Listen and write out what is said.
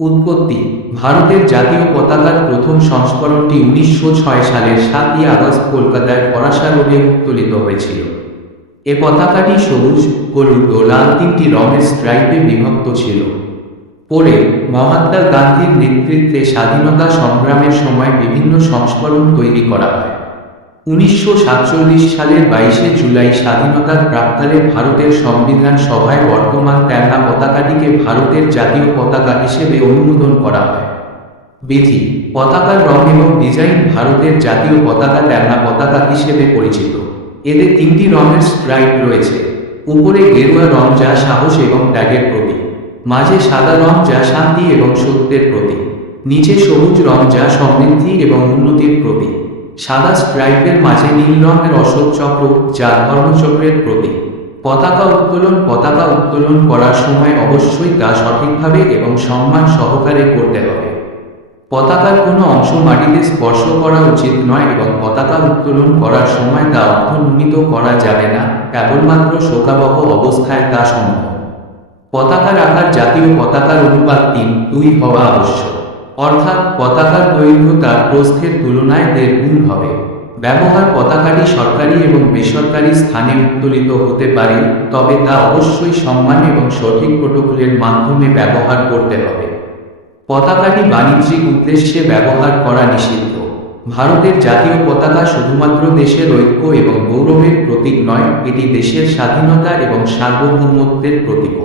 উৎপত্তি: ভারতের জাতীয় পতাকার প্রথম সংস্করণটি 1906 সালের 7ই আগস্ট কলকাতার পলাশা রোডে উত্তোলিত হয়েছিল। এ পতাকাটি সবুজ, হলুদ ও লাল তিনটি রঙের স্ট্রাইপে বিভক্ত ছিল। পরে মহাত্মা গান্ধীর নেতৃত্বে স্বাধীনতা সংগ্রামের সময় বিভিন্ন সংস্করণ তৈরি করা হয়। 1947 সালের 22শে জুলাই স্বাধীনতার প্রাক্কালে ভারতের সংবিধান সভায় বর্তমান তেরঙ্গা পতাকাটিকে ভারতের জাতীয় পতাকা হিসেবে অনুমোদন করা হয়। বিধি: পতাকার রং এবং ডিজাইন ভারতের জাতীয় পতাকা তেরঙ্গা পতাকা হিসেবে পরিচিত। এতে তিনটি রঙের স্ট্রাইপ রয়েছে। উপরে গেরুয়া রং যা সাহস এবং ত্যাগের প্রতীক, মাঝে সাদা রং যা শান্তি এবং সত্যের প্রতীক, নিচে সবুজ রং যা সমৃদ্ধি এবং উন্নতির প্রতীক। সাদা স্ট্রাইপের মাঝে নীল রঙের অশোক চক্র যা ধর্মচক্রের প্রতীক। পতাকা উত্তোলন করার সময় অবশ্যই তা সঠিকভাবে এবং সম্মান সহকারে করতে হবে। পতাকার কোনো অংশ মাটিতে স্পর্শ করা উচিত নয় এবং পতাকা উত্তোলন করার সময় তা অর্ধনমিত করা যাবে না, কেবলমাত্র শোকাবহ অবস্থায় তা সম্ভব। পতাকার আকার জাতীয় পতাকার অনুপাত 3:2 হওয়া আবশ্যক, অর্থাৎ পতাকার দৈর্ঘ্য তার প্রস্থের তুলনায় 1.5 গুণ হবে। ব্যবহার: পতাকাটি সরকারি এবং বেসরকারি স্থানে উত্তোলিত হতে পারে, তবে তা অবশ্যই সম্মান এবং সঠিক প্রোটোকলের মাধ্যমে ব্যবহার করতে হবে। পতাকাটি বাণিজ্যিক উদ্দেশ্যে ব্যবহার করা নিষিদ্ধ। ভারতের জাতীয় পতাকা শুধুমাত্র দেশের ঐক্য এবং গৌরবের প্রতীক নয়, এটি দেশের স্বাধীনতা এবং সার্বভৌমত্বের প্রতীক।